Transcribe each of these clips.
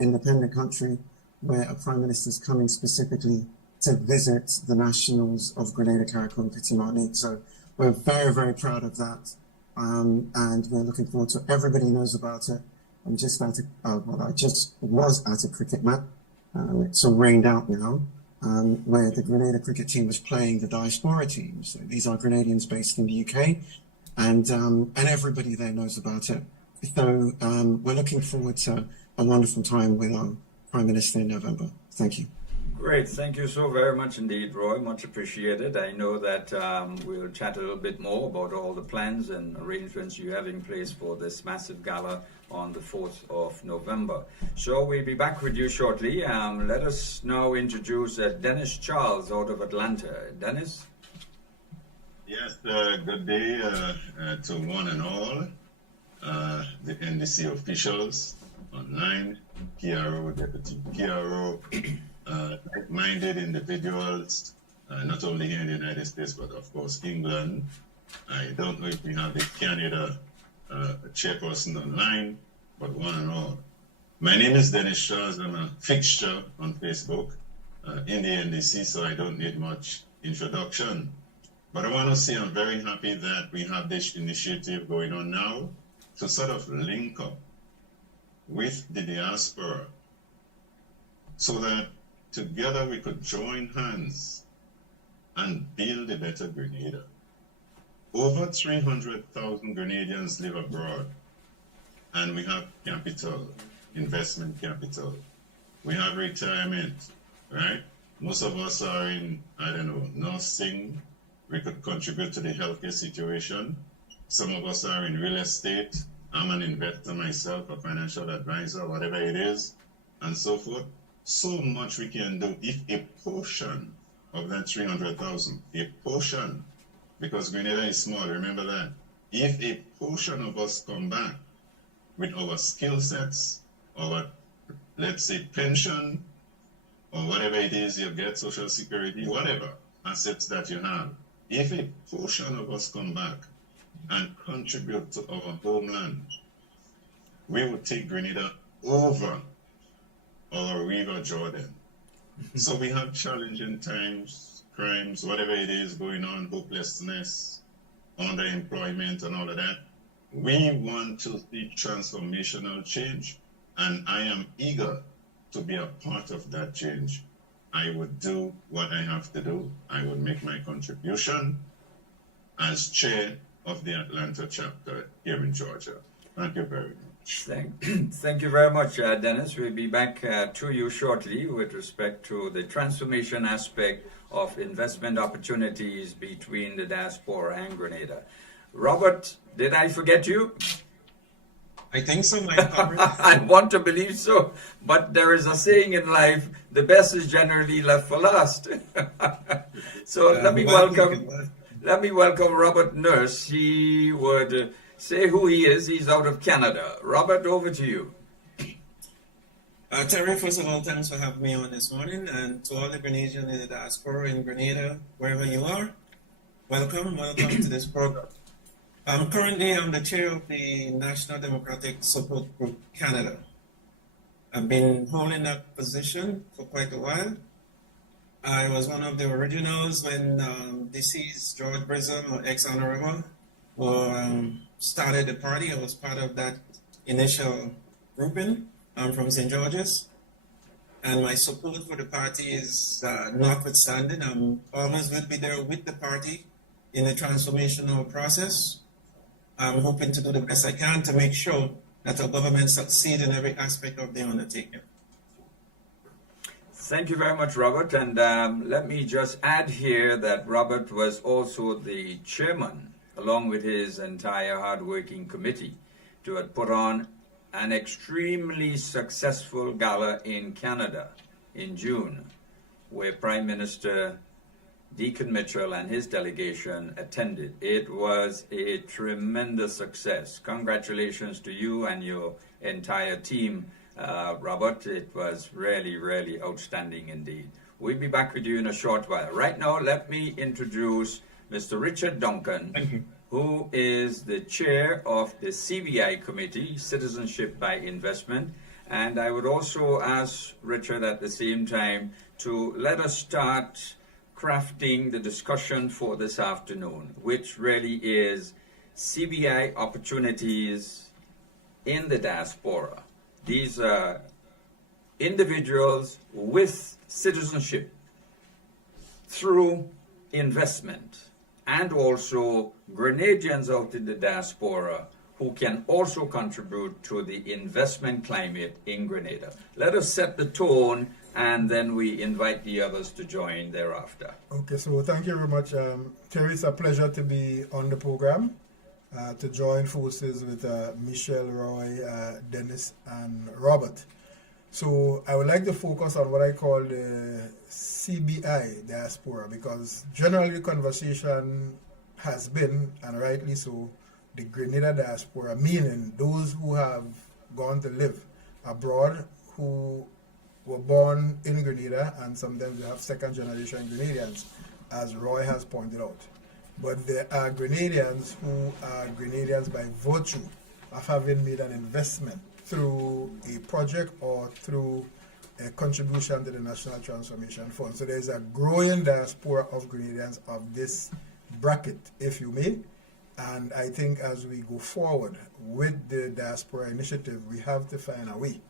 independent country where a prime minister is coming specifically to visit the nationals of Grenada, Carriacou, and Petit Martinique. So we're very, very proud of that. And we're looking forward to everybody knows about it. I'm just at I just was at a cricket match. It's all rained out now, where the Grenada cricket team was playing the diaspora team. So these are Grenadians based in the UK, and everybody there knows about it. So we're looking forward to a wonderful time with our Prime Minister in November. Thank you. Great. Thank you so very much indeed, Roy. Much appreciated. I know that we'll chat a little bit more about all the plans and arrangements you have in place for this massive gala on the 4th of November. So we'll be back with you shortly. Let us now introduce Dennis Charles out of Atlanta. Dennis? Yes, good day to one and all, the NDC officials online, PRO, Deputy PRO, like-minded individuals, not only here in the United States, but of course England. I don't know if we have the Canada chairperson online, but one and all. My name is Dennis Charles. I'm a fixture on Facebook in the NDC, so I don't need much introduction. But I want to say I'm very happy that we have this initiative going on now to sort of link up with the diaspora so that together we could join hands and build a better Grenada. Over 300,000 Grenadians live abroad, and we have capital, investment capital. We have retirement, right? Most of us are in, I don't know, nursing. We could contribute to the healthcare situation. Some of us are in real estate. I'm an investor myself, a financial advisor, whatever it is, and so forth. So much we can do if a portion of that 300,000, a portion, because Grenada is small, remember that. If a portion of us come back with our skill sets, our, let's say, pension, or whatever it is you get, social security, whatever assets that you have, if a portion of us come back and contribute to our homeland, we will take Grenada over our River Jordan. So we have challenging times, crimes, whatever it is going on, hopelessness, underemployment and all of that. We want to see transformational change, and I am eager to be a part of that change. I would do what I have to do. I would make my contribution as chair of the Atlanta chapter here in Georgia. Thank you very much. Thank you very much, Dennis. We'll be back to you shortly with respect to the transformation aspect of investment opportunities between the diaspora and Grenada. Robert, did I forget you? I think so, my comrade. I want to believe so, but there is a saying in life, the best is generally left for last. So let me welcome Robert Nurse. He would say who he is. He's out of Canada. Robert, over to you. Terry, first of all, thanks for having me on this morning, and to all the Grenadians in the diaspora in Grenada, wherever you are, welcome to this program. Currently, I'm the chair of the National Democratic Support Group Canada. I've been holding that position for quite a while. I was one of the originals when deceased George Brism, or ex-honorable, started the party. I was part of that initial grouping. I'm from St. George's, and my support for the party is notwithstanding. I'm always will be there with the party in the transformational process. I'm hoping to do the best I can to make sure that our government succeeds in every aspect of the undertaking. Thank you very much, Robert. And let me just add here that Robert was also the chairman, along with his entire hard-working committee, to have put on an extremely successful gala in Canada in June, where Prime Minister Deacon Mitchell and his delegation attended. It was a tremendous success. Congratulations to you and your entire team, Robert. It was really, really outstanding indeed. We'll be back with you in a short while. Right now, let me introduce Mr. Richard Duncan, who is the chair of the CBI Committee, Citizenship by Investment, And I would also ask Richard at the same time to let us start crafting the discussion for this afternoon, which really is CBI opportunities in the diaspora. These are individuals with citizenship through investment, and also Grenadians out in the diaspora who can also contribute to the investment climate in Grenada. Let us set the tone, and then we invite the others to join thereafter. Okay, so thank you very much. Terry, it's a pleasure to be on the program, to join forces with Michelle, Roy, Dennis, and Robert. So I would like to focus on what I call the CBI diaspora, because generally the conversation has been, and rightly so, the Grenada diaspora, meaning those who have gone to live abroad, who were born in Grenada, and sometimes we have second generation Grenadians, as Roy has pointed out. But there are Grenadians who are Grenadians by virtue of having made an investment through a project or through a contribution to the National Transformation Fund. So there's a growing diaspora of Grenadians of this bracket, if you may. And I think as we go forward with the diaspora initiative, we have to find a way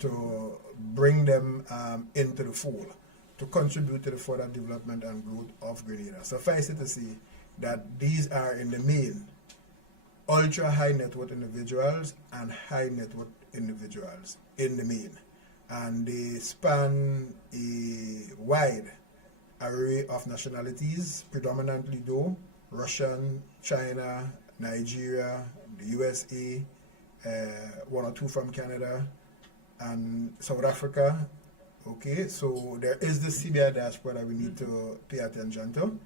to bring them into the fold, to contribute to the further development and growth of Grenada. Suffice it to say that these are in the main ultra high net worth individuals and high net worth individuals in the main. And they span a wide array of nationalities, predominantly though Russian, China, Nigeria, the USA, one or two from Canada, and South Africa. Okay, so there is the CBI diaspora that we need to pay attention to.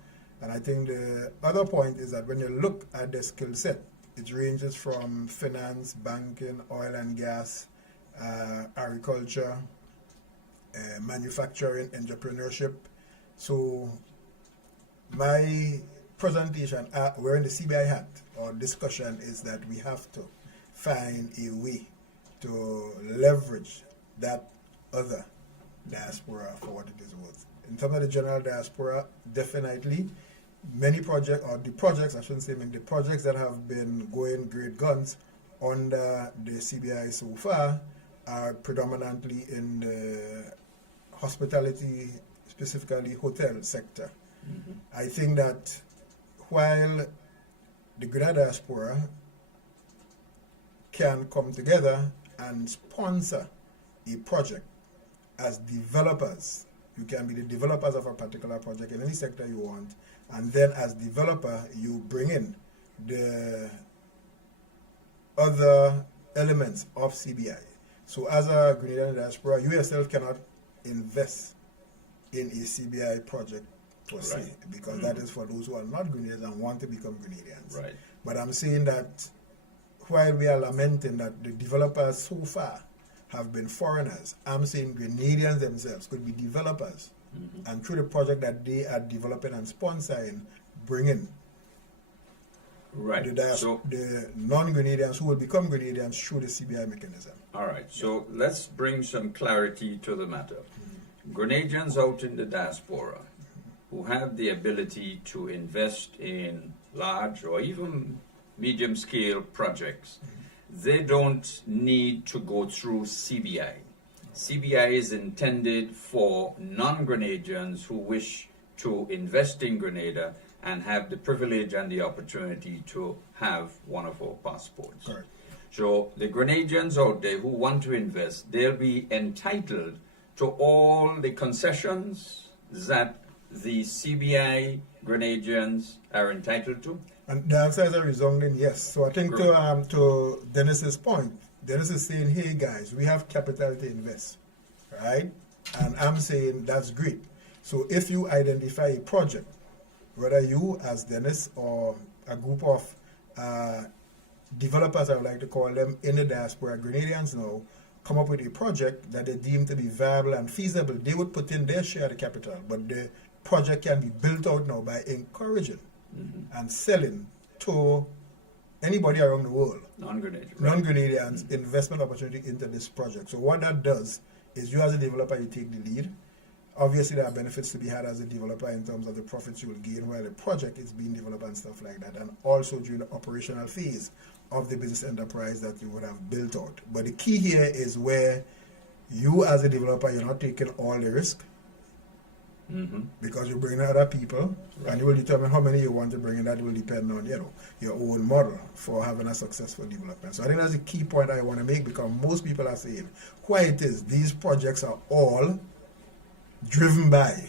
And I think the other point is that when you look at the skill set, it ranges from finance, banking, oil and gas, agriculture, manufacturing, entrepreneurship. So my presentation, wearing the CBI hat, or discussion, is that we have to find a way to leverage that other diaspora for what it is worth. In terms of the general diaspora, definitely many projects, or the projects, I shouldn't say many, the projects that have been going great guns under the CBI so far are predominantly in the hospitality, specifically hotel sector. Mm-hmm. I think that while the Grenada diaspora can come together and sponsor a project as developers, you can be the developers of a particular project in any sector you want, and then as developer you bring in the other elements of CBI. So as a Grenadian diaspora, you yourself cannot invest in a CBI project per se, because that is for those who are not Grenadians and want to become Grenadians. Right. But I'm saying that while we are lamenting that the developers so far have been foreigners, I'm saying Grenadians themselves could be developers, and through the project that they are developing and sponsoring, bring in the non-Grenadians who will become Grenadians through the CBI mechanism. All right, so let's bring some clarity to the matter. Grenadians out in the diaspora who have the ability to invest in large or even medium-scale projects, they don't need to go through CBI. CBI is intended for non-Grenadians who wish to invest in Grenada and have the privilege and the opportunity to have one of our passports. Correct. So the Grenadians out there who want to invest, they'll be entitled to all the concessions that the CBI Grenadians are entitled to? And the answer is a resounding yes. So I think to Dennis's point, Dennis is saying, hey guys, we have capital to invest, right? And I'm saying that's great. So if you identify a project, whether you as Dennis or a group of developers, I would like to call them, in the diaspora, Grenadians now, come up with a project that they deem to be viable and feasible, they would put in their share of the capital, but the project can be built out now by encouraging and selling to anybody around the world, Non-Grenadian. Right. non-Grenadians, investment opportunity into this project. So what that does is you as a developer, you take the lead. Obviously, there are benefits to be had as a developer in terms of the profits you will gain while the project is being developed and stuff like that, and also during the operational phase of the business enterprise that you would have built out. But the key here is where you as a developer, you're not taking all the risk because you bring in other people, and you will determine how many you want to bring in. That will depend on your own model for having a successful development. So I think that's a key point I want to make, because most people are saying why it is these projects are all driven by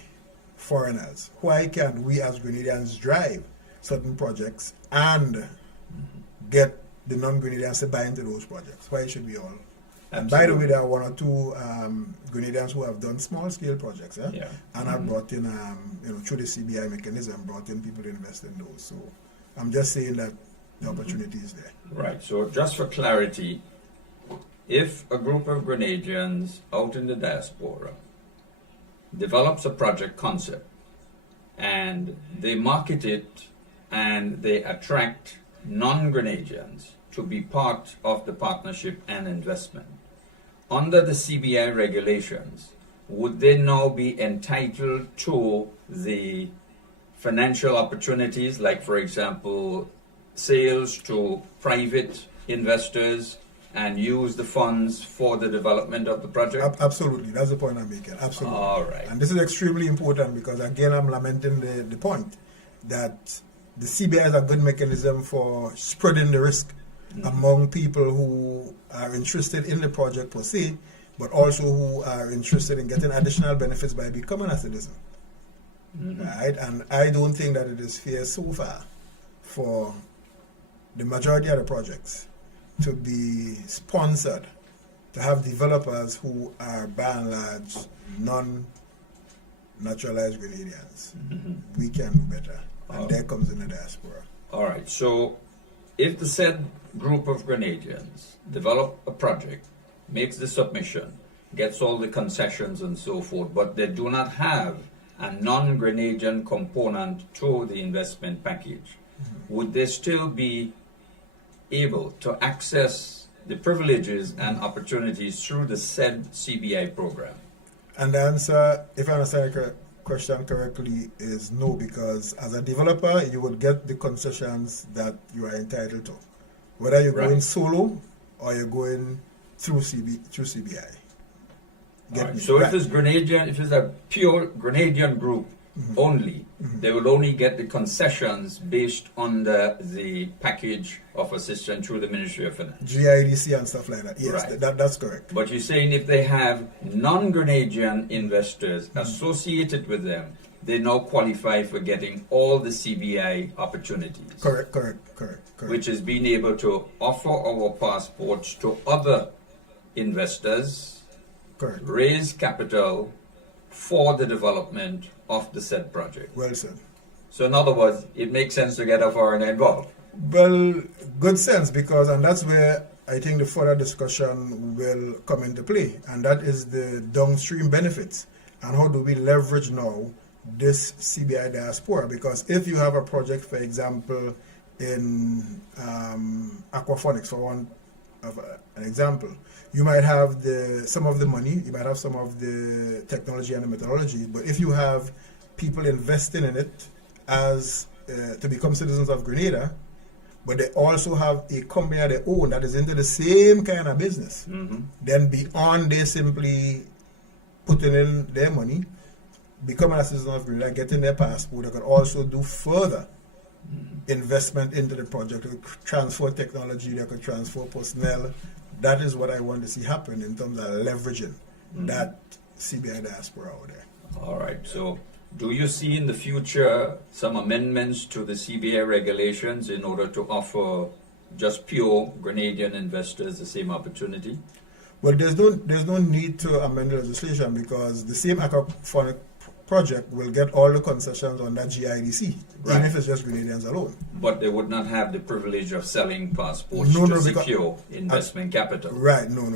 foreigners. Why can't we as Grenadians drive certain projects and get the non-Grenadians to buy into those projects? Why should we all? And by the way, there are one or two Grenadians who have done small-scale projects, and have brought in, through the CBI mechanism, brought in people to invest in those. So I'm just saying that the opportunity is there. Right. So just for clarity, if a group of Grenadians out in the diaspora develops a project concept and they market it and they attract non-Grenadians to be part of the partnership and investment, under the CBI regulations, would they now be entitled to the financial opportunities, like, for example, sales to private investors, and use the funds for the development of the project? Absolutely. That's the point I'm making. Absolutely. All right. And this is extremely important, because, again, I'm lamenting the point that the CBI is a good mechanism for spreading the risk among people who are interested in the project per se, but also who are interested in getting additional benefits by becoming a citizen. Right? And I don't think that it is fair so far for the majority of the projects to be sponsored, to have developers who are by and large non-naturalized Grenadians. We can do better. And there comes in the diaspora. All right. So if the said group of Grenadians develop a project, makes the submission, gets all the concessions and so forth, but they do not have a non-Grenadian component to the investment package, would they still be able to access the privileges and opportunities through the said CBI program? And the answer, if I understand the question correctly, is no, because as a developer, you would get the concessions that you are entitled to, whether you're going solo or you're going through CBI. Right. So if it's Grenadian, if it's a pure Grenadian group only, they will only get the concessions based on the package of assistance through the Ministry of Finance. GIDC and stuff like that. Yes, Right. that's correct. But you're saying if they have non-Grenadian investors associated with them, they now qualify for getting all the CBI opportunities. Correct. Which is being able to offer our passports to other investors, Correct. raise capital for the development of the said project. Well said. So in other words, it makes sense to get a foreigner involved. Well, good sense, because, and that's where I think the further discussion will come into play, and that is the downstream benefits, and how do we leverage now this CBI diaspora? Because if you have a project, for example, in aquaponics, for one of an example, you might have some of the money, you might have some of the technology and the methodology, but if you have people investing in it as to become citizens of Grenada, but they also have a company of their own that is into the same kind of business, then beyond they simply putting in their money, becoming a citizen of Grenada, getting their passport, they could also do further investment into the project. They could transfer technology, they could transfer personnel. That is what I want to see happen in terms of leveraging that CBI diaspora out there. All right. So do you see in the future some amendments to the CBI regulations in order to offer just pure Grenadian investors the same opportunity? Well, there's no need to amend the legislation, because the same aquaphonic project will get all the concessions on that GIDC, even if it's just Grenadians alone. But they would not have the privilege of selling passports to secure investment capital. Right, no.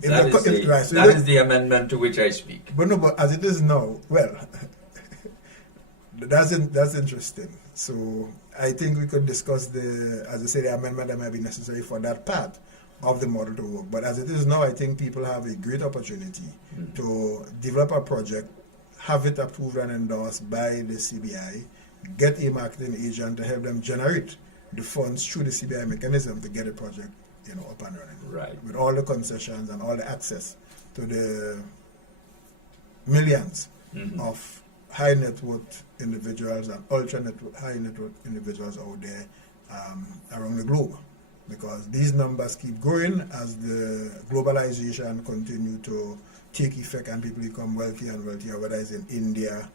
That is the amendment to which I speak. But as it is now, well, that's interesting. So I think we could discuss as I say, the amendment that might be necessary for that part of the model to work. But as it is now, I think people have a great opportunity to develop a project, have it approved and endorsed by the CBI, get a marketing agent to help them generate the funds through the CBI mechanism to get a project, up and running. Right. With all the concessions and all the access to the millions of high net worth individuals and ultra high net worth individuals out there around the globe. Because these numbers keep growing as the globalization continue to take effect and people become wealthier and wealthier, whether it's in India,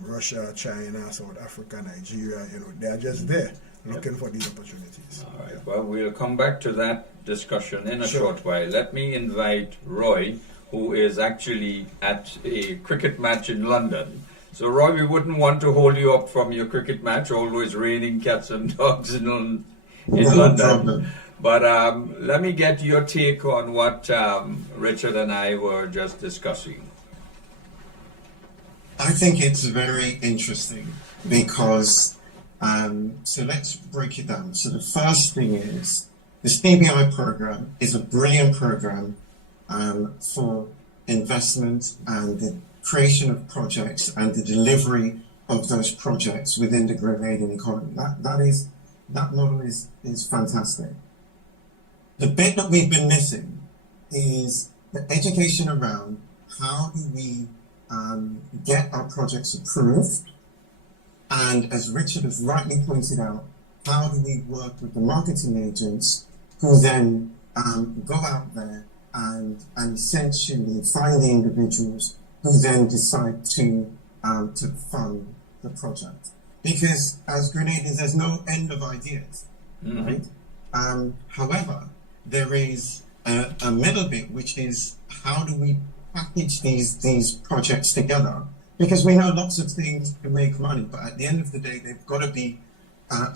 Russia, China, South Africa, Nigeria, they are just there looking for these opportunities. All right. Well, we'll come back to that discussion in a Sure. short while. Let me invite Roy, who is actually at a cricket match in London. So, Roy, we wouldn't want to hold you up from your cricket match, although it's raining cats and dogs in London. Problem. But let me get your take on what Richard and I were just discussing. I think it's very interesting because, so let's break it down. So the first thing is, the CBI program is a brilliant program for investment and the creation of projects and the delivery of those projects within the Grenadian economy. That model is fantastic. The bit that we've been missing is the education around how do we get our projects approved, and as Richard has rightly pointed out, how do we work with the marketing agents who then go out there and essentially find the individuals who then decide to fund the project. Because as Grenadians, there's no end of ideas, right? However, there is a middle bit, which is how do we package these projects together? Because we know lots of things can make money, but at the end of the day, they've got to be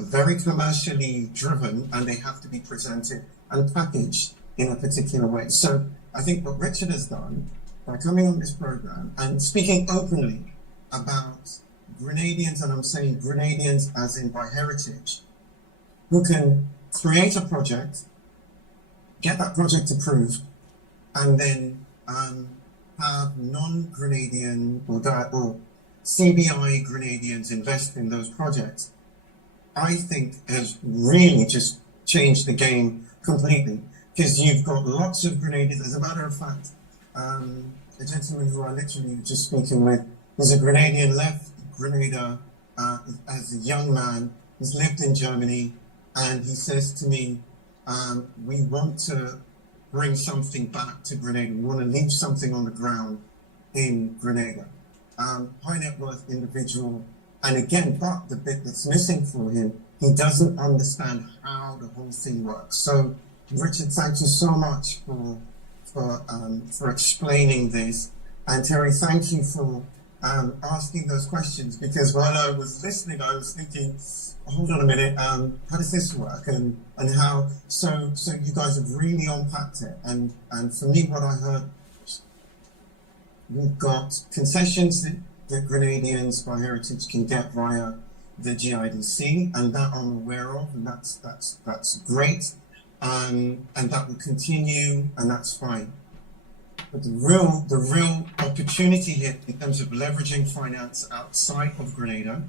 very commercially driven, and they have to be presented and packaged in a particular way. So I think what Richard has done by coming on this program and speaking openly about Grenadians, and I'm saying Grenadians as in by heritage, who can create a project, get that project approved, and then have non-Grenadian or CBI Grenadians invest in those projects, I think has really just changed the game completely. Because you've got lots of Grenadians. As a matter of fact, a gentleman who I literally was just speaking with, was a Grenadian, left Grenada as a young man. He's lived in Germany, and he says to me, we want to bring something back to Grenada. We want to leave something on the ground in Grenada. High net worth individual. And again, but the bit that's missing for him, he doesn't understand how the whole thing works. So, Richard, thank you so much for explaining this. And Terry, thank you for asking those questions, because while I was listening, I was thinking, hold on a minute, how does this work, and how? So you guys have really unpacked it, and for me, what I heard, we've got concessions that Grenadians by heritage can get via the GIDC, and that I'm aware of, and that's great, and that will continue, and that's fine. But the real opportunity here in terms of leveraging finance outside of Grenada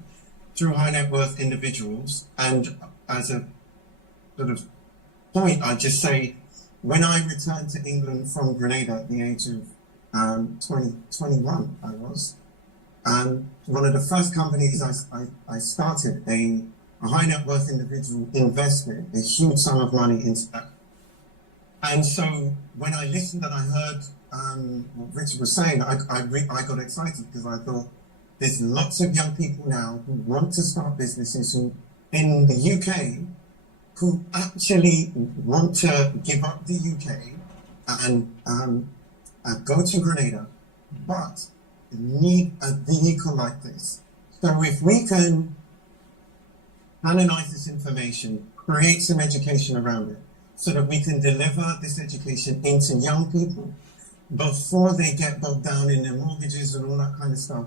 through high net worth individuals, and as a sort of point, I'd just say, when I returned to England from Grenada at the age of 21, I was, one of the first companies I started, a high net worth individual invested a huge sum of money into that. And so when I listened and I heard what Richard was saying, I got excited, because I thought, there's lots of young people now who want to start businesses who, in the UK, who actually want to give up the UK and go to Grenada, but need a vehicle like this. So if we can analyze this information, create some education around it, so that we can deliver this education into young people before they get bogged down in their mortgages and all that kind of stuff,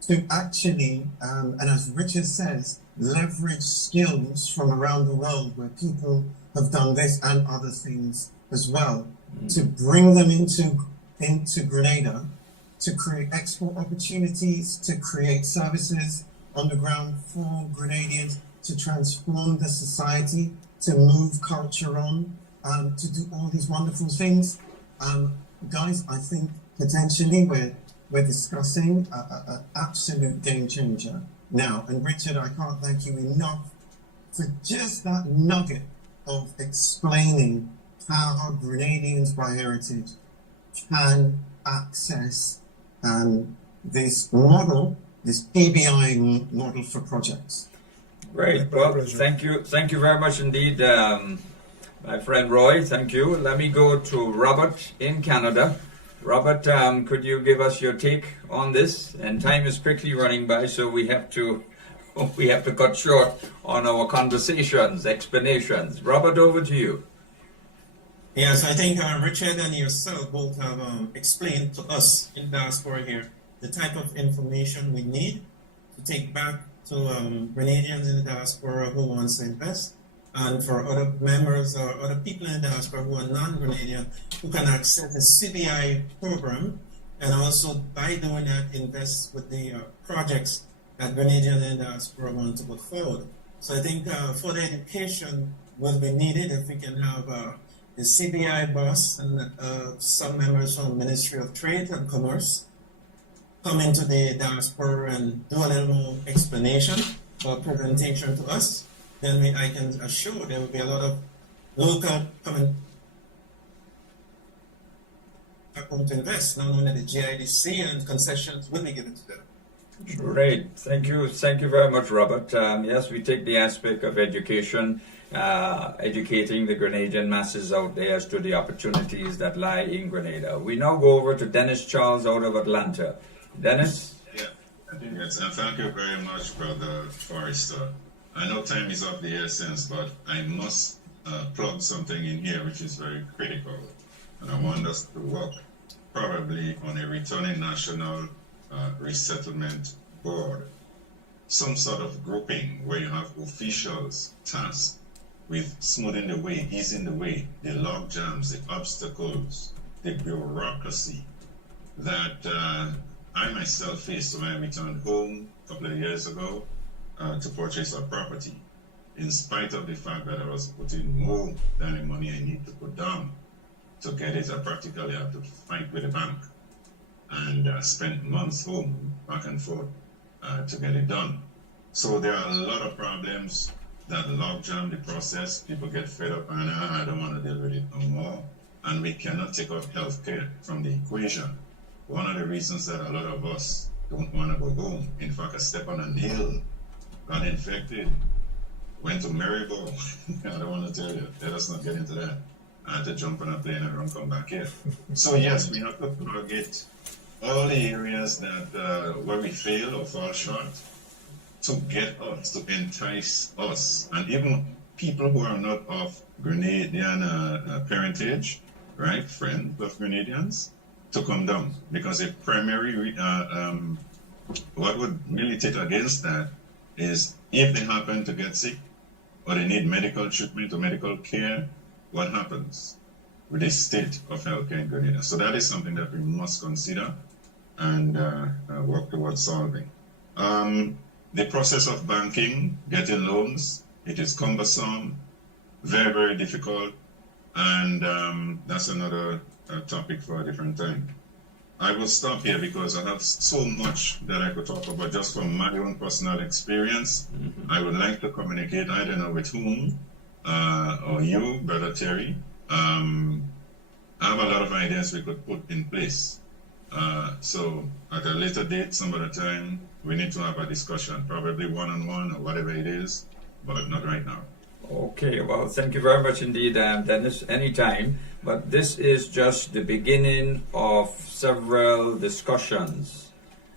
to actually, and as Richard says, leverage skills from around the world where people have done this and other things as well, to bring them into Grenada, to create export opportunities, to create services on the ground for Grenadians, to transform the society, to move culture on, to do all these wonderful things. Guys, I think potentially we're discussing an absolute game changer now. And Richard, I can't thank you enough for just that nugget of explaining how Grenadians by heritage can access this model, this PBI model for projects. Great. My Well, pleasure. thank you very much indeed, my friend Roy. Thank you. Let me go to Robert in Canada. Robert, could you give us your take on this? And time is quickly running by, so we have to cut short on our conversations, explanations. Robert, over to you. Yes, I think Richard and yourself both have explained to us in diaspora here the type of information we need to take back to Grenadians in the diaspora who wants to invest, and for other members or other people in the diaspora who are non-Grenadian who can access the CBI program, and also by doing that invest with the projects that Grenadians in the diaspora want to put forward. So I think further education will be needed if we can have the CBI boss and some members from Ministry of Trade and Commerce come into the diaspora and do a little more explanation or presentation to us. Then I can assure there will be a lot of local coming to invest, not only the GIDC and concessions will be given to them. Great. Thank you very much, Robert. Yes, we take the aspect of education, educating the Grenadian masses out there as to the opportunities that lie in Grenada. We now go over to Dennis Charles out of Atlanta. Dennis? Yeah. Yes, and thank you very much, Brother Forrester. I know time is of the essence, but I must plug something in here which is very critical. And I want us to work probably on a returning national resettlement board. Some sort of grouping where you have officials tasked with smoothing the way, easing the way, the log jams, the obstacles, the bureaucracy that I myself faced when I returned home a couple of years ago to purchase a property. In spite of the fact that I was putting more than the money I need to put down to get it, I practically had to fight with the bank and spent months home, back and forth, to get it done. So there are a lot of problems that logjam the process. People get fed up and I don't want to deal with it no more. And we cannot take out healthcare from the equation. One of the reasons that a lot of us don't want to go home, in fact, I stepped on a nail, got infected, went to Maribor. I don't want to tell you, let us not get into that. I had to jump on a plane and come back here. So yes, we have to target all the areas that where we fail or fall short to get us, to entice us, and even people who are not of Grenadian parentage, right, friends of Grenadians, to come down. Because a primary, what would militate against that is if they happen to get sick or they need medical treatment or medical care, what happens with the state of healthcare in Grenada? So that is something that we must consider and work towards solving. The process of banking, getting loans, it is cumbersome, very, very difficult, and that's another topic for a different time. I will stop here because I have so much that I could talk about just from my own personal experience. Mm-hmm. I would like to communicate, I don't know with whom, or you, Brother Terry. I have a lot of ideas we could put in place. So at a later date, some other time, we need to have a discussion, probably one-on-one or whatever it is, but not right now. Okay, well, thank you very much indeed, Dennis, anytime. But this is just the beginning of several discussions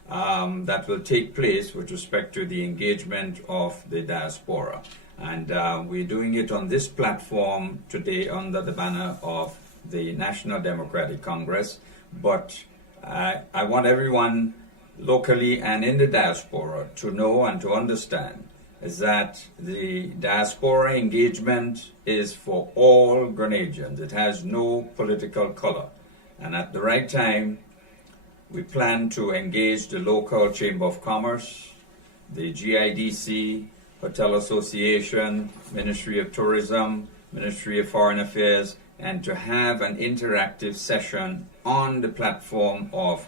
that will take place with respect to the engagement of the diaspora. And we're doing it on this platform today under the banner of the National Democratic Congress. But I want everyone locally and in the diaspora to know and to understand is that the diaspora engagement is for all Grenadians. It has no political color. And at the right time, we plan to engage the local Chamber of Commerce, the GIDC, Hotel Association, Ministry of Tourism, Ministry of Foreign Affairs, and to have an interactive session on the platform of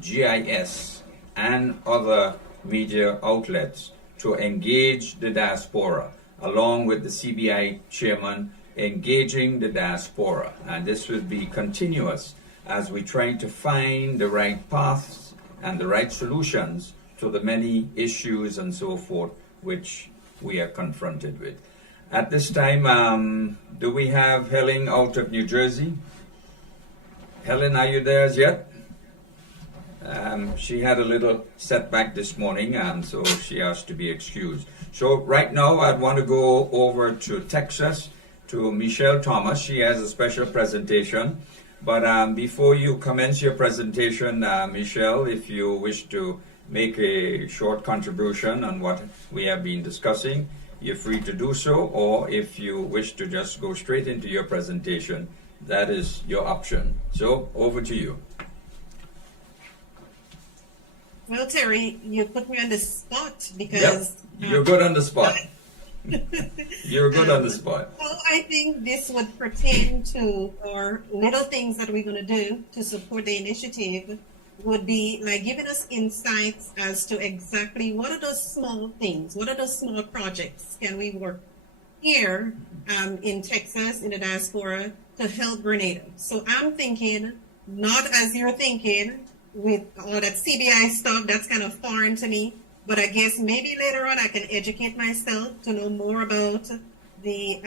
GIS and other media outlets to engage the diaspora, along with the CBI chairman engaging the diaspora. And this will be continuous as we try to find the right paths and the right solutions to the many issues and so forth which we are confronted with. At this time, do we have Helen out of New Jersey? Helen, are you there as yet? She had a little setback this morning, so she asked to be excused. So right now, I'd want to go over to Texas, to Michelle Thomas. She has a special presentation. But before you commence your presentation, Michelle, if you wish to make a short contribution on what we have been discussing, you're free to do so, or if you wish to just go straight into your presentation, that is your option. So over to you. Well, Terry, you put me on the spot because... Yep, you're good on the spot. You're good on the spot. Well, I think this would pertain to, or little things that we're going to do to support the initiative would be like giving us insights as to exactly what are those small things, what are those small projects can we work here in Texas, in the diaspora, to help Grenada. So I'm thinking, not as you're thinking, with all that CBI stuff, that's kind of foreign to me. But I guess maybe later on I can educate myself to know more about the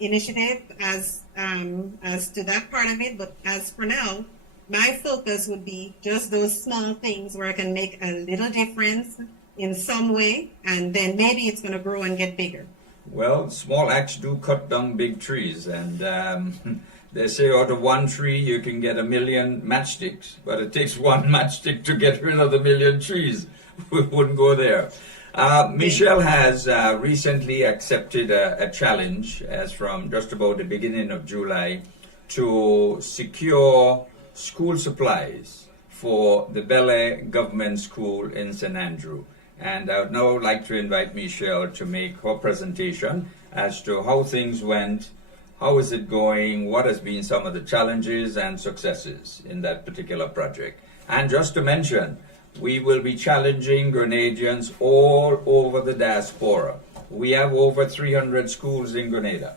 initiative as to that part of it. But as for now, my focus would be just those small things where I can make a little difference in some way, and then maybe it's going to grow and get bigger. Well, small acts do cut down big trees, and they say out of one tree you can get 1,000,000 matchsticks, but it takes one matchstick to get rid of 1,000,000 trees. We wouldn't go there. Michelle has recently accepted a challenge as from just about the beginning of July to secure school supplies for the Bel Air Government School in St. Andrew. And I would now like to invite Michelle to make her presentation as to how things went, how is it going, what has been some of the challenges and successes in that particular project. And just to mention, we will be challenging Grenadians all over the diaspora. We have over 300 schools in Grenada.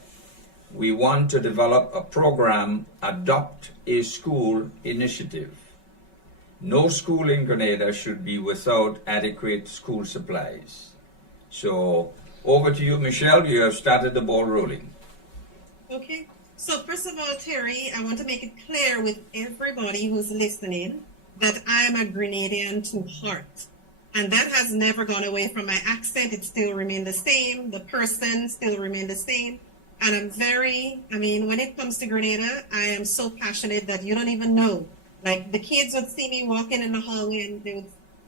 We want to develop a program, Adopt a School initiative. No school in Grenada should be without adequate school supplies. So over to you, Michelle. You have started the ball rolling. Okay. So first of all, Terry, I want to make it clear with everybody who's listening that I'm a Grenadian to heart. And that has never gone away from my accent. It still remained the same. The person still remained the same. And I'm when it comes to Grenada, I am so passionate that you don't even know. Like the kids would see me walking in the hallway and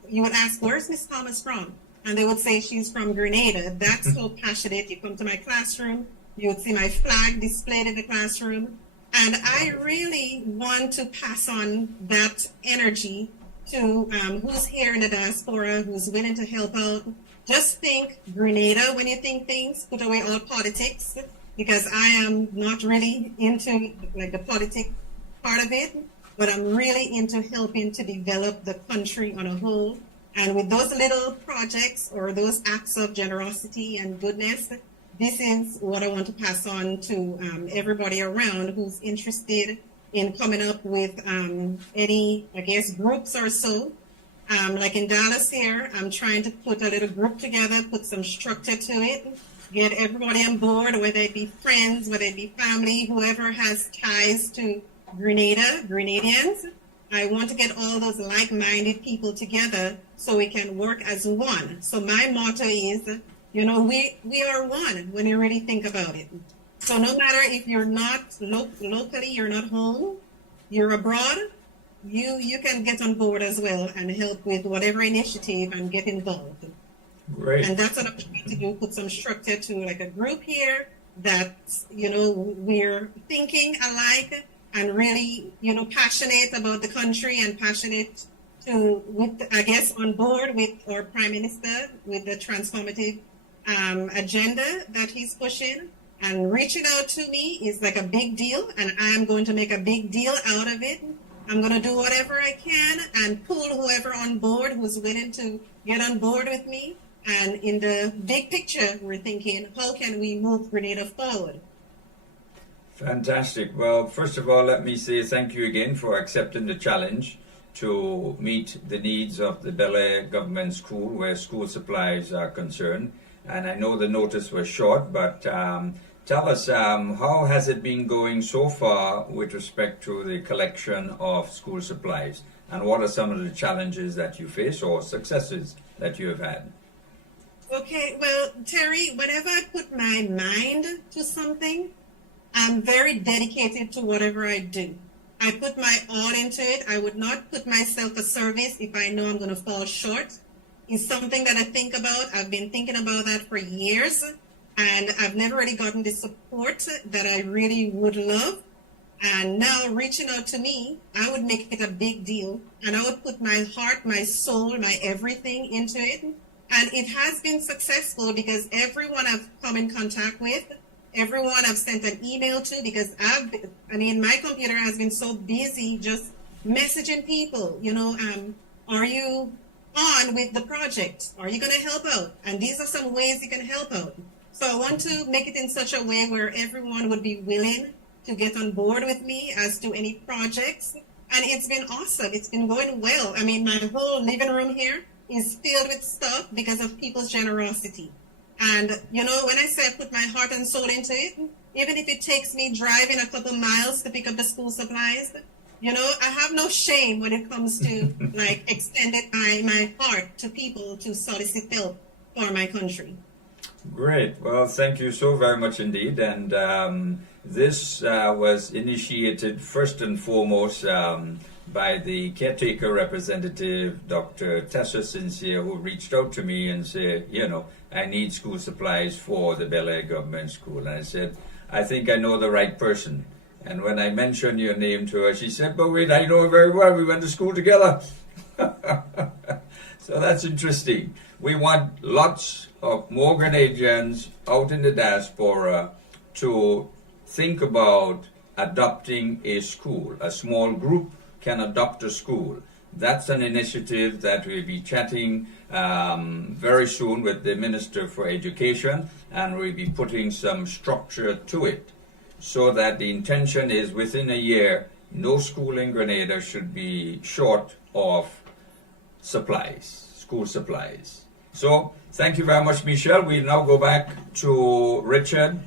you would ask, where's Miss Thomas from? And they would say she's from Grenada. That's so passionate. You come to my classroom, you would see my flag displayed in the classroom. And I really want to pass on that energy to who's here in the diaspora, who's willing to help out. Just think Grenada when you think things, put away all politics, because I am not really into like the politic part of it, but I'm really into helping to develop the country on a whole. And with those little projects or those acts of generosity and goodness, this is what I want to pass on to everybody around who's interested in coming up with any, groups or so. Like in Dallas here, I'm trying to put a little group together, put some structure to it, get everybody on board, whether it be friends, whether it be family, whoever has ties to Grenada, Grenadians. I want to get all those like-minded people together so we can work as one. So my motto is, we are one when you really think about it. So no matter if you're not locally, you're not home, you're abroad, you can get on board as well and help with whatever initiative and get involved. Great. And that's what I'm trying to do, put some structure to like a group here that, we're thinking alike and really, passionate about the country and passionate on board with our Prime Minister with the transformative agenda that he's pushing. And reaching out to me is like a big deal, and I'm going to make a big deal out of it. I'm going to do whatever I can and pull whoever on board who's willing to get on board with me. And in the big picture, we're thinking, how can we move Grenada forward? Fantastic. Well, first of all, let me say thank you again for accepting the challenge to meet the needs of the Bel Air Government School where school supplies are concerned. And I know the notice was short, but tell us, how has it been going so far with respect to the collection of school supplies? And what are some of the challenges that you face or successes that you have had? Okay, well, Terry, whenever I put my mind to something, I'm very dedicated to whatever I do. I put my all into it. I would not put myself a service if I know I'm going to fall short. It's something that I think about. I've been thinking about that for years, and I've never really gotten the support that I really would love. And now reaching out to me, I would make it a big deal, and I would put my heart, my soul, my everything into it. And it has been successful because everyone I've come in contact with, everyone I've sent an email to, because my computer has been so busy just messaging people, are you on with the project? Are you going to help out? And these are some ways you can help out. So I want to make it in such a way where everyone would be willing to get on board with me as to any projects. And it's been awesome. It's been going well. My whole living room here is filled with stuff because of people's generosity. And, when I say I put my heart and soul into it, even if it takes me driving a couple miles to pick up the school supplies, I have no shame when it comes to extending my heart to people to solicit help for my country. Great. Well, thank you so very much indeed. And this was initiated first and foremost by the caretaker representative, Dr. Tessa Sincere, who reached out to me and said, I need school supplies for the Bel Air Government School. And I said, I think I know the right person. And when I mentioned your name to her, she said, but wait, I know her very well. We went to school together. So that's interesting. We want lots of more Grenadians out in the diaspora to think about adopting a school. A small group can adopt a school. That's an initiative that we'll be chatting very soon with the Minister for Education, and we'll be putting some structure to it so that the intention is within a year, no school in Grenada should be short of supplies, school supplies. So thank you very much, Michelle. We'll now go back to Richard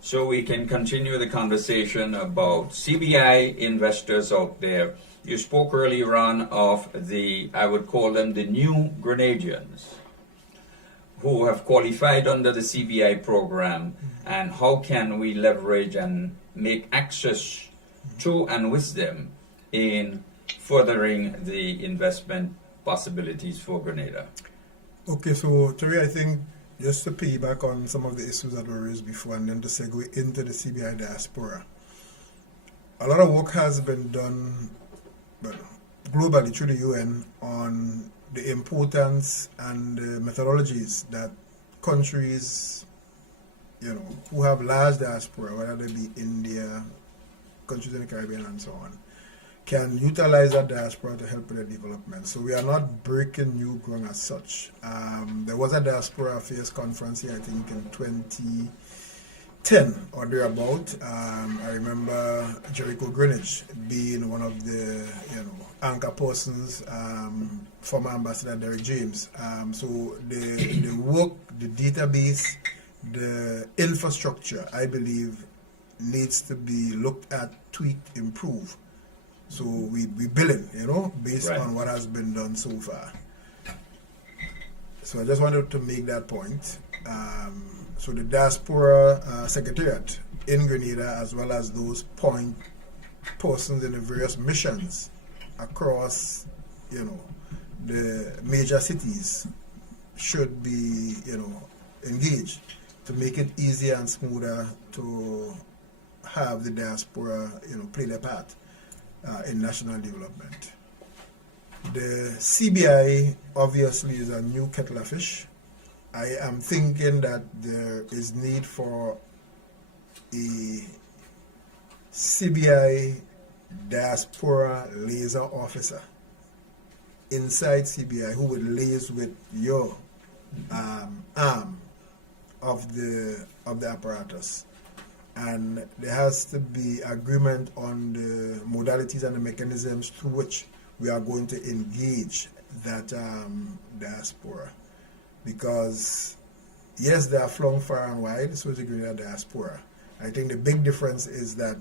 so we can continue the conversation about CBI investors out there. You spoke earlier on of I would call them the new Grenadians who have qualified under the CBI program, and how can we leverage and make access to and with them in furthering the investment possibilities for Grenada. Okay, so Terry, I think just to piggyback on some of the issues that were raised before and then to segue into the CBI diaspora, a lot of work has been done globally through the UN on the importance and the methodologies that countries, who have large diaspora, whether they be India, countries in the Caribbean and so on, can utilize that diaspora to help with the development. So we are not breaking new ground as such. There was a diaspora affairs conference here, I think in 2010 or thereabout. I remember Jericho Greenwich being one of the anchor persons, former Ambassador Derek James. So the work, the database, the infrastructure, I believe, needs to be looked at, tweaked, improved. So we billing, based Right. on what has been done so far. So I just wanted to make that point. So the diaspora secretariat in Grenada, as well as those point persons in the various missions across, the major cities, should be, engaged to make it easier and smoother to have the diaspora, play their part in national development. The CBI obviously is a new kettle of fish. I am thinking that there is need for a CBI diaspora liaison officer inside CBI who would liaise with your arm of the apparatus, and there has to be agreement on the modalities and the mechanisms through which we are going to engage that diaspora, because yes, they are flung far and wide, so is the Grenada diaspora. I think the big difference is that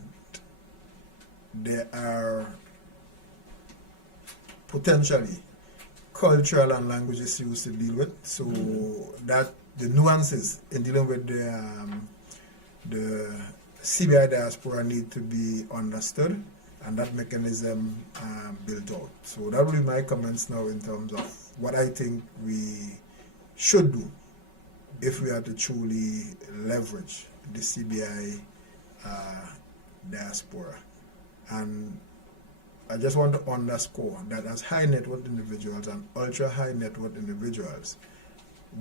there are potentially cultural and language issues to deal with, so that the nuances in dealing with the CBI diaspora need to be understood and that mechanism built out. So that will be my comments now in terms of what I think we should do if we are to truly leverage the CBI diaspora. And I just want to underscore that as high net worth individuals and ultra high net worth individuals,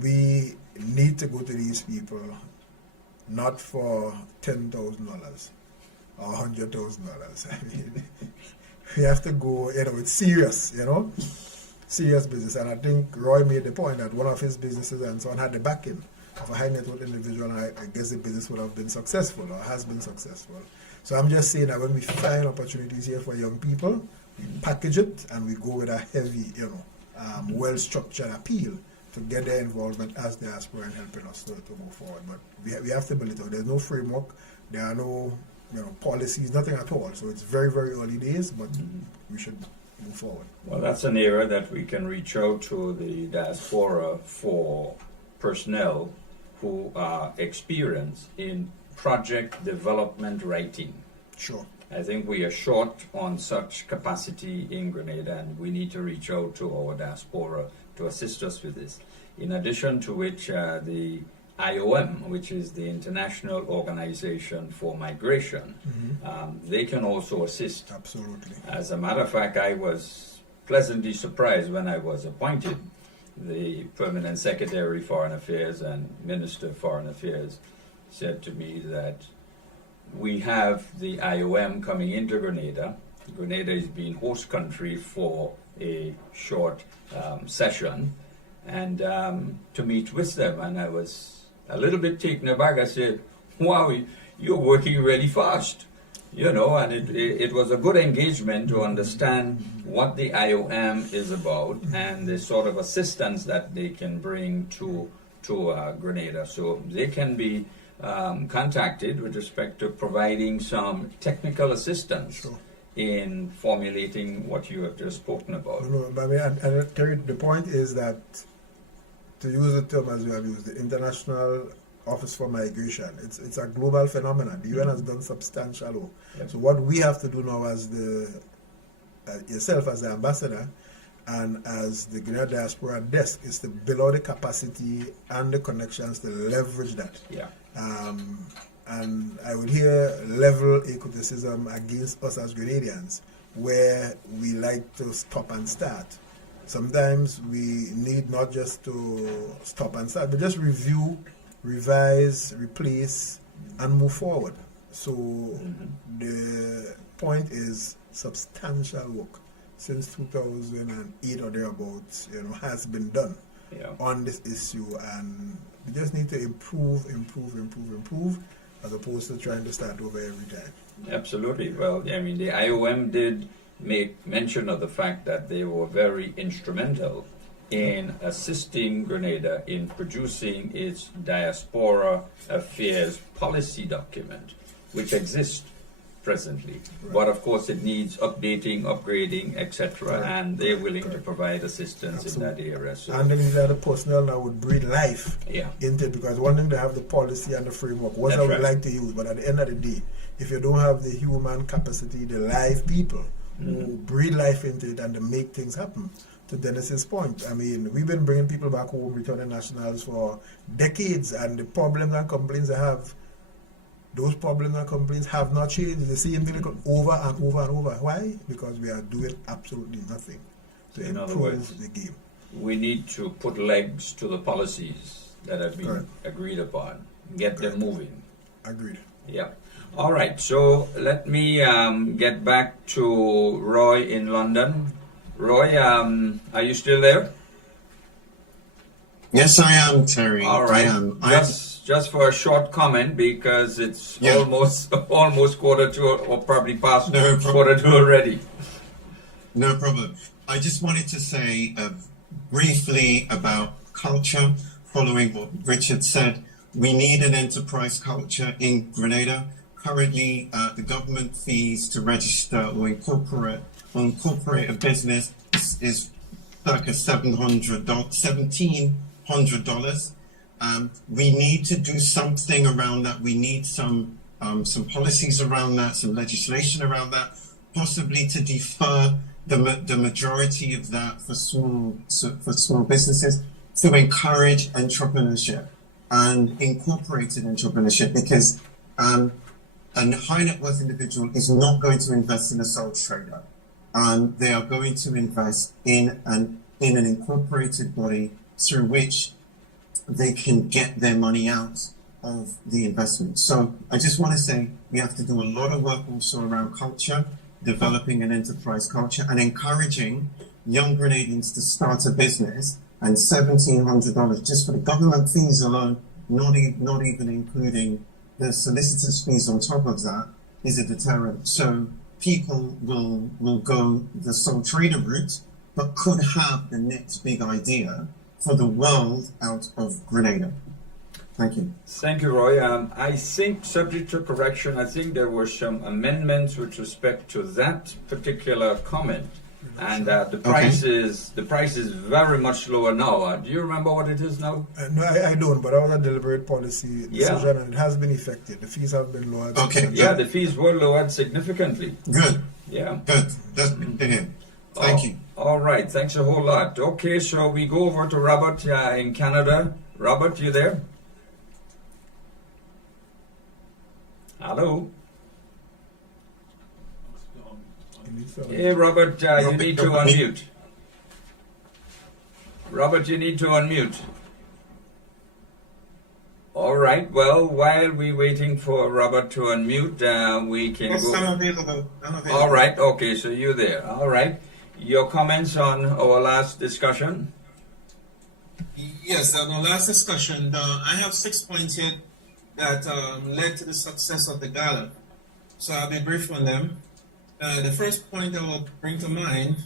we need to go to these people not for $10,000 or $100,000. I mean, we have to go, it's serious, serious business. And I think Roy made the point that one of his businesses and so on had the backing of a high net worth individual, and I guess the business would have been successful or has been successful. So I'm just saying that when we find opportunities here for young people, we package it and we go with a heavy, well-structured appeal to get their involvement as diaspora and helping us to move forward. But we have to build it out. There's no framework. There are no policies, nothing at all. So it's very, very early days, but we should move forward. Well, that's an area that we can reach out to the diaspora for personnel who are experienced in project development writing. Sure. I think we are short on such capacity in Grenada, and we need to reach out to our diaspora to assist us with this. In addition to which, the IOM, which is the International Organization for Migration, they can also assist. Absolutely. As a matter of fact, I was pleasantly surprised when I was appointed the Permanent Secretary Foreign Affairs and Minister of Foreign Affairs said to me that we have the IOM coming into Grenada. Grenada is being host country for a short session, and to meet with them. And I was a little bit taken aback. I said, wow, you're working really fast. And it was a good engagement to understand what the IOM is about and the sort of assistance that they can bring to Grenada. So they can be contacted with respect to providing some technical assistance in formulating what you have just spoken about. No, but Terry, the point is that, to use the term as we have used, the International Office for Migration, it's a global phenomenon. The UN has done substantial work. Yep. So what we have to do now as yourself as the ambassador and as the Grenada Diaspora Desk is to build out the capacity and the connections to leverage that. Yeah. And I would here level a criticism against us as Grenadians, where we like to stop and start. Sometimes we need not just to stop and start, but just review, revise, replace, and move forward. So the point is substantial work since 2008 or thereabouts, has been done on this issue, and we just need to improve, as opposed to trying to start over every time. Absolutely. Well, the IOM did make mention of the fact that they were very instrumental in assisting Grenada in producing its diaspora affairs policy document, which exists presently. Right. But of course it needs updating, upgrading, etc. Right. And they're willing to provide assistance in that area. So. And then the other personnel now would breathe life into it, because one thing to have the policy and the framework, what I would like to use, but at the end of the day, if you don't have the human capacity, the live people who breathe life into it and to make things happen, to Dennis's point, I mean, we've been bringing people back home, returning nationals for decades, and the problems and complaints they have, those problems and complaints have not changed. The same thing over and over and over. Why? Because we are doing absolutely nothing to In other improve words, the game. we need to put legs to the policies that have been Correct. agreed upon, get them moving. Agreed. Yeah. All right. So let me get back to Roy in London. Roy, are you still there? Yes, I am, Terry. All right. I am. Just for a short comment, because it's Yeah. almost quarter to, or probably past No problem. quarter to already. No problem. I just wanted to say briefly about culture, following what Richard said. We need an enterprise culture in Grenada. Currently, the government fees to register or incorporate a business is circa $1,700. We need to do something around that. We need some policies around that, some legislation around that, possibly to defer the majority of that for small businesses, to encourage entrepreneurship and incorporated entrepreneurship, because a high net worth individual is not going to invest in a sole trader. They are going to invest in an incorporated body through which they can get their money out of the investment. So I just want to say we have to do a lot of work also around culture, developing an enterprise culture, and encouraging young Grenadians to start a business. And $1,700 just for the government fees alone, not even including the solicitor's fees on top of that, is a deterrent. So people will go the sole trader route, but could have the next big idea for the world out of Grenada. Thank you. Thank you, Roy. I think, subject to correction, I think there were some amendments with respect to that particular comment, and the price is very much lower now. Do you remember what it is now? No, I don't, but that was a deliberate policy decision, and it has been effected. The fees have been lowered. Okay. Yeah, the fees were lowered significantly. Good. Yeah. Good. That's good to hear. Thank you. All right. Thanks a whole lot. Okay, so we go over to Robert in Canada. Robert, you there? Hello. Hey, Robert, you need to unmute. Robert, you need to unmute. All right. Well, while we're waiting for Robert to unmute, we can Yes, go. I'm available. All right. Okay. So you're there. All right. Your comments on our last discussion? Yes, on the last discussion, I have 6 points here that led to the success of the gala. So I'll be brief on them. The first point I will bring to mind,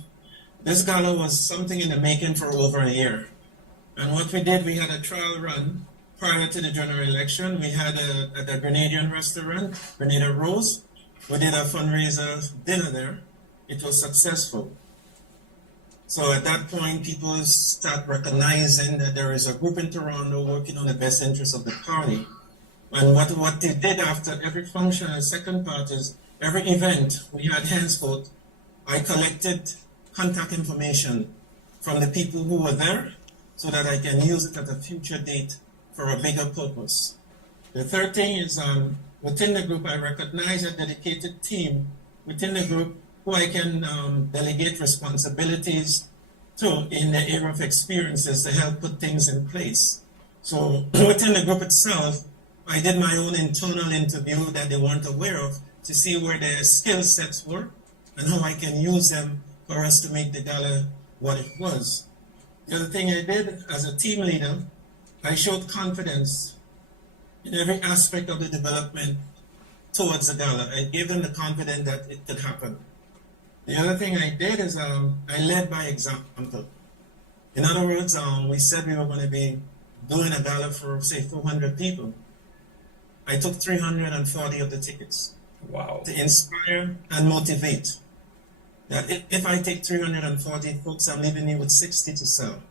this gala was something in the making for over a year. And what we did, we had a trial run prior to the general election. We had at the Grenadian restaurant, Grenada Rose. We did a fundraiser dinner there. It was successful. So at that point, people start recognizing that there is a group in Toronto working on the best interests of the party. And what they did after every function, the second part is every event we had henceforth, I collected contact information from the people who were there so that I can use it at a future date for a bigger purpose. The third thing is within the group, I recognize a dedicated team within the group who I can delegate responsibilities to in the area of experiences to help put things in place. So within the group itself, I did my own internal interview that they weren't aware of to see where their skill sets were and how I can use them for us to make the gala what it was. The other thing I did as a team leader, I showed confidence in every aspect of the development towards the gala. I gave them the confidence that it could happen. The other thing I did is I led by example. In other words, we said we were going to be doing a gala for, say, 400 people. I took 340 of the tickets. Wow. To inspire and motivate. That if I take 340 folks, I'm leaving you with 60 to sell.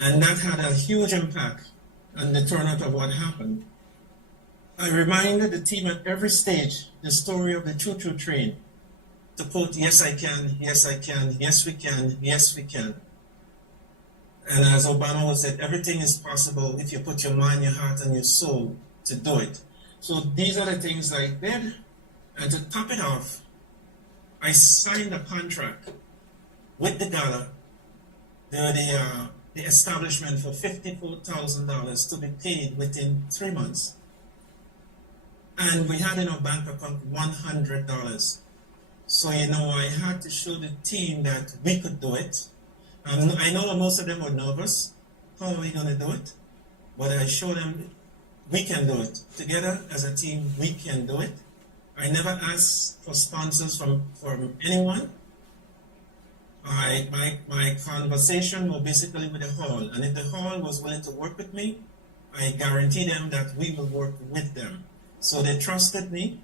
And that had a huge impact on the turnout of what happened. I reminded the team at every stage the story of the choo-choo train. to quote, yes, I can, yes, I can, yes, we can, yes, we can. And as Obama would say, everything is possible if you put your mind, your heart, and your soul to do it. So these are the things I did. And to top it off, I signed a contract with the gala, the establishment for $54,000 to be paid within 3 months. And we had in our bank account $100. So, you know, I had to show the team that we could do it. I know most of them were nervous. How are we going to do it? But I showed them we can do it. Together as a team, we can do it. I never asked for sponsors from anyone. My conversation was basically with the hall. And if the hall was willing to work with me, I guarantee them that we will work with them. So they trusted me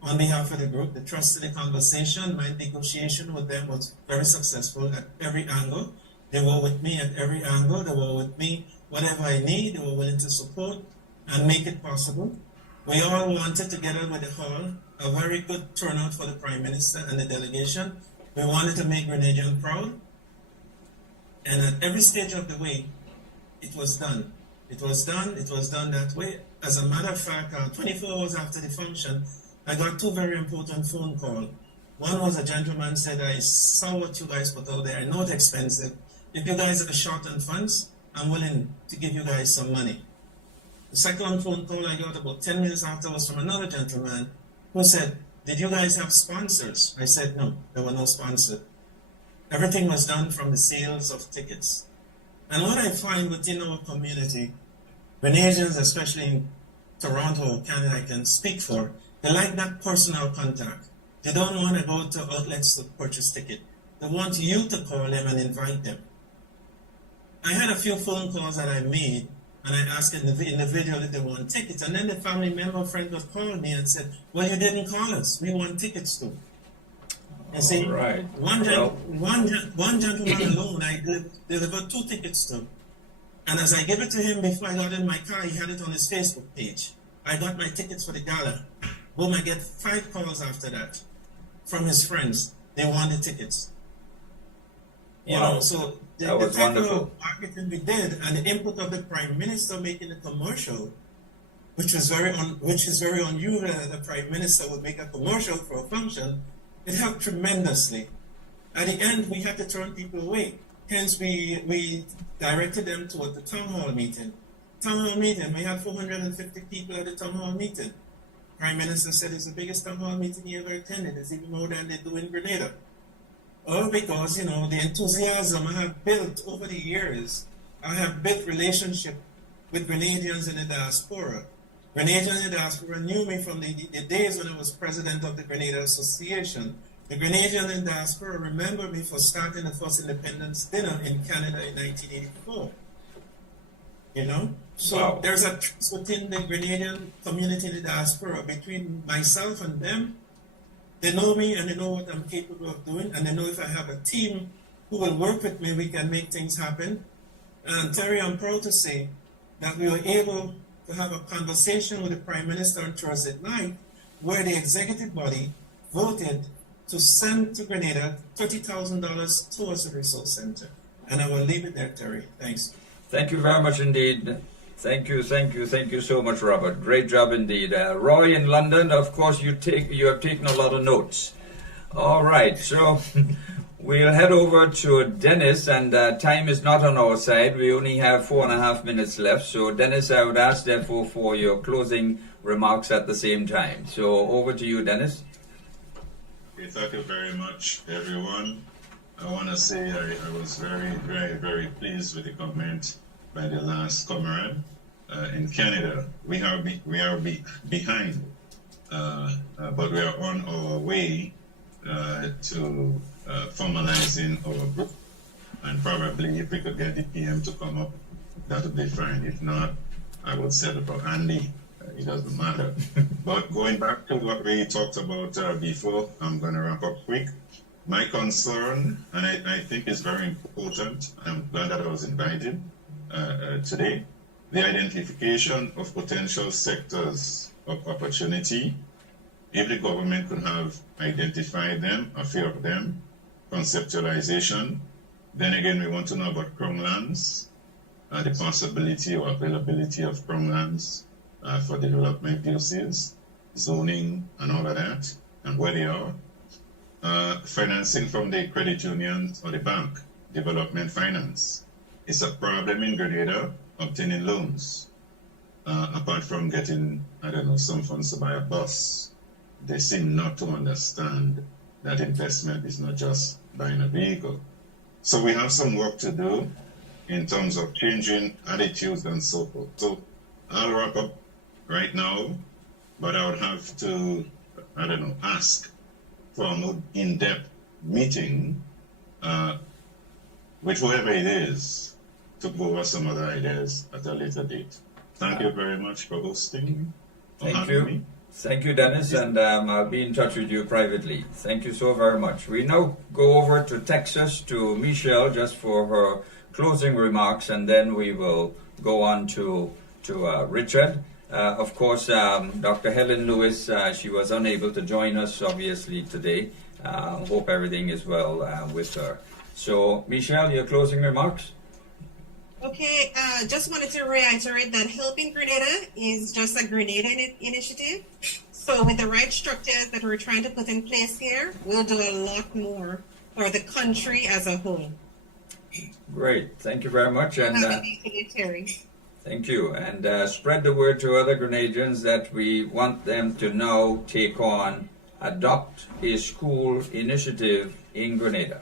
on behalf of the group. They trusted the conversation. My negotiation with them was very successful at every angle. They were with me at every angle. They were with me whatever I need. They were willing to support and make it possible. We all wanted together with the hall a very good turnout for the Prime Minister and the delegation. We wanted to make Grenadian proud. And at every stage of the way, it was done. It was done that way. As a matter of fact, 24 hours after the function, I got two very important phone calls. One was a gentleman said, I saw what you guys put out there. I know it's expensive. If you guys are short on funds, I'm willing to give you guys some money. The second phone call I got about 10 minutes after was from another gentleman who said, did you guys have sponsors? I said, no, there were no sponsors. Everything was done from the sales of tickets. And what I find within our community, Grenadians, especially in Toronto, Canada, I can speak for, they like that personal contact. They don't want to go to outlets to purchase ticket. They want you to call them and invite them. I had a few phone calls that I made, and I asked individually if they want tickets. And then the family member friend would call me and said, well, you didn't call us. We want tickets too. You see, right. one gentleman alone, I delivered 2 tickets to. And as I gave it to him before I got in my car, he had it on his Facebook page. I got my tickets for the gala. Boom, I get 5 calls after that from his friends. They wanted tickets. You know, so the was type wonderful. of marketing we did and the input of the Prime Minister making a commercial, which is very unusual that the Prime Minister would make a commercial for a function, it helped tremendously. At the end, we had to turn people away. Hence, we directed them toward the town hall meeting. Town hall meeting, we had 450 people at the town hall meeting. Prime Minister said it's the biggest town hall meeting he ever attended. It's even more than they do in Grenada. All because, you know, the enthusiasm I have built over the years. I have built relationship with Grenadians in the diaspora. Grenadians in the diaspora knew me from the days when I was president of the Grenada Association. The Grenadians in the diaspora remember me for starting the first independence dinner in Canada in 1984. You know? So Wow. there's a trust within the Grenadian community in the diaspora between myself and them. They know me and they know what I'm capable of doing, and they know if I have a team who will work with me, we can make things happen. And Terry, I'm proud to say that we were able to have a conversation with the Prime Minister on Thursday night where the executive body voted to send to Grenada $30,000 towards the resource center. And I will leave it there, Terry. Thanks. Thank you very much indeed. Thank you so much, Robert. Great job indeed. Roy in London, of course, you have taken a lot of notes. All right, so we'll head over to Dennis, and time is not on our side. We only have 4.5 minutes left. So, Dennis, I would ask, therefore, for your closing remarks at the same time. So, over to you, Dennis. Okay, thank you very much, everyone. I want to say I was very, very, very pleased with the comment by the last comrade. In Canada, we are behind, but we are on our way to formalizing our group. And probably if we could get the PM to come up, that would be fine. If not, I would set up for Andy. It doesn't matter. But going back to what we talked about before, I'm going to wrap up quick. My concern, and I think it's very important, I'm glad that I was invited today, the identification of potential sectors of opportunity if the government could have identified them, a few of them, conceptualization, then again we want to know about Crown lands, the possibility or availability of Crown lands for development uses, zoning and all of that, and where they are. Financing from the credit unions or the bank, development finance. It's a problem in Grenada, obtaining loans. Apart from getting, I don't know, some funds to buy a bus, they seem not to understand that investment is not just buying a vehicle. So we have some work to do in terms of changing attitudes and so forth. So I'll wrap up right now, but I would have to, I don't know, ask for a more in-depth meeting with whoever it is to go over some other ideas at a later date. Thank you very much for hosting. Thank you. Thank you, Dennis, and I'll be in touch with you privately. Thank you so very much. We now go over to Texas to Michelle just for her closing remarks, and then we will go on to Richard. Of course, Dr. Helen Lewis, she was unable to join us, obviously, today. Hope everything is well with her. So, Michelle, your closing remarks? Okay, just wanted to reiterate that Helping Grenada is just a Grenada initiative. So with the right structures that we're trying to put in place here, we'll do a lot more for the country as a whole. Great, thank you very much. And Terry. thank you. And spread the word to other Grenadians that we want them to now take on, adopt a school initiative in Grenada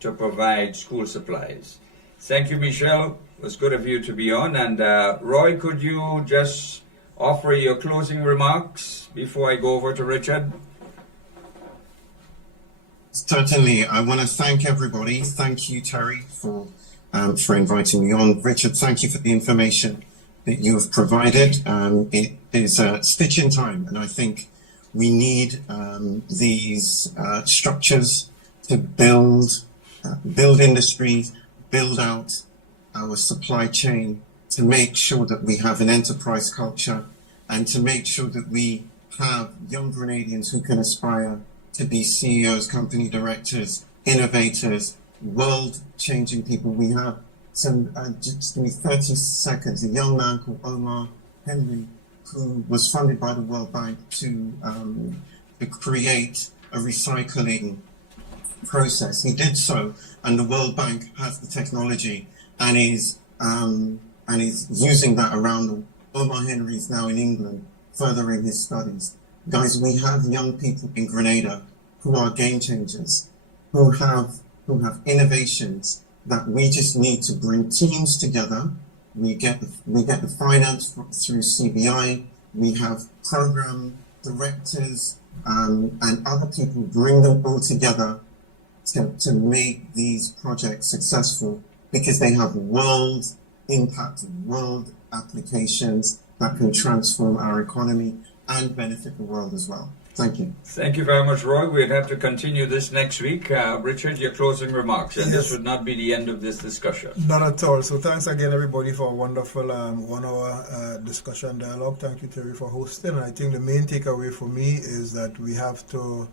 to provide school supplies. Thank you, Michelle. It was good of you to be on. And Roy, could you just offer your closing remarks before I go over to Richard? Certainly. I want to thank everybody. Thank you, Terry, for inviting me on. Richard, thank you for the information that you have provided. It is a stitch in time, and I think we need these structures to build industry, build out our supply chain, to make sure that we have an enterprise culture, and to make sure that we have young Grenadians who can aspire to be CEOs, company directors, innovators, world-changing people. We have some, just give me 30 seconds, a young man called Omar Henry, who was funded by the World Bank to create a recycling process. He did so, and the World Bank has the technology and is using that around them. Omar Henry is now in England, furthering his studies. Guys, we have young people in Grenada who are game changers, who have innovations that we just need to bring teams together. We get the finance through CBI. We have program directors and other people, bring them all together to make these projects successful, because they have world impact, world applications that can transform our economy and benefit the world as well. Thank you. Thank you very much, Roy. We'll have to continue this next week. Richard, your closing remarks, and Yes. this would not be the end of this discussion. Not at all. So thanks again, everybody, for a wonderful 1 hour discussion dialogue. Thank you, Terry, for hosting. I think the main takeaway for me is that we have to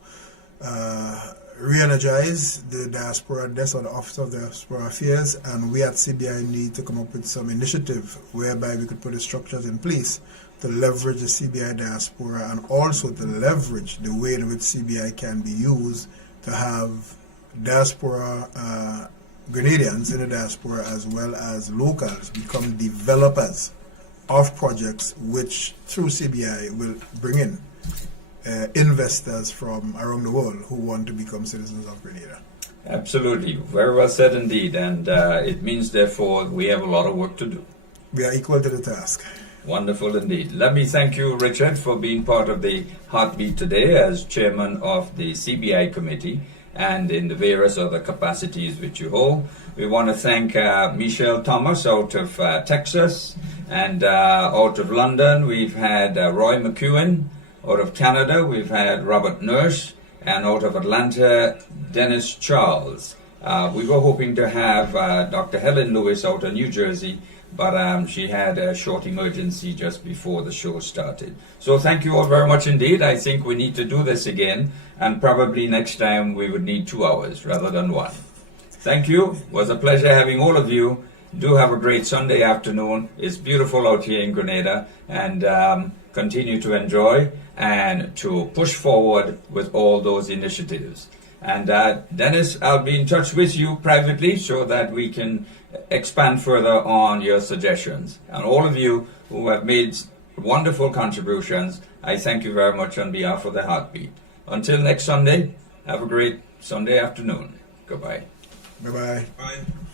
re-energize the diaspora desk or the Office of Diaspora Affairs, and we at CBI need to come up with some initiative whereby we could put the structures in place to leverage the CBI diaspora, and also to leverage the way in which CBI can be used to have diaspora Grenadians in the diaspora as well as locals become developers of projects which through CBI will bring in investors from around the world who want to become citizens of Grenada. Absolutely. Very well said indeed. And it means, therefore, we have a lot of work to do. We are equal to the task. Wonderful indeed. Let me thank you, Richard, for being part of the Heartbeat today as chairman of the CBI committee and in the various other capacities which you hold. We want to thank Michelle Thomas out of Texas, and out of London we've had Roy McEwen. Out of Canada we've had Robert Nurse, and out of Atlanta, Dennis Charles. We were hoping to have Dr. Helen Lewis out of New Jersey, but she had a short emergency just before the show started. So thank you all very much indeed. I think we need to do this again, and probably next time we would need 2 hours rather than 1. Thank you. It was a pleasure having all of you. Do have a great Sunday afternoon. It's beautiful out here in Grenada, and continue to enjoy and to push forward with all those initiatives. And Dennis, I'll be in touch with you privately so that we can expand further on your suggestions. And all of you who have made wonderful contributions, I thank you very much on behalf of the Heartbeat. Until next Sunday, have a great Sunday afternoon. Goodbye. Bye-bye. Bye.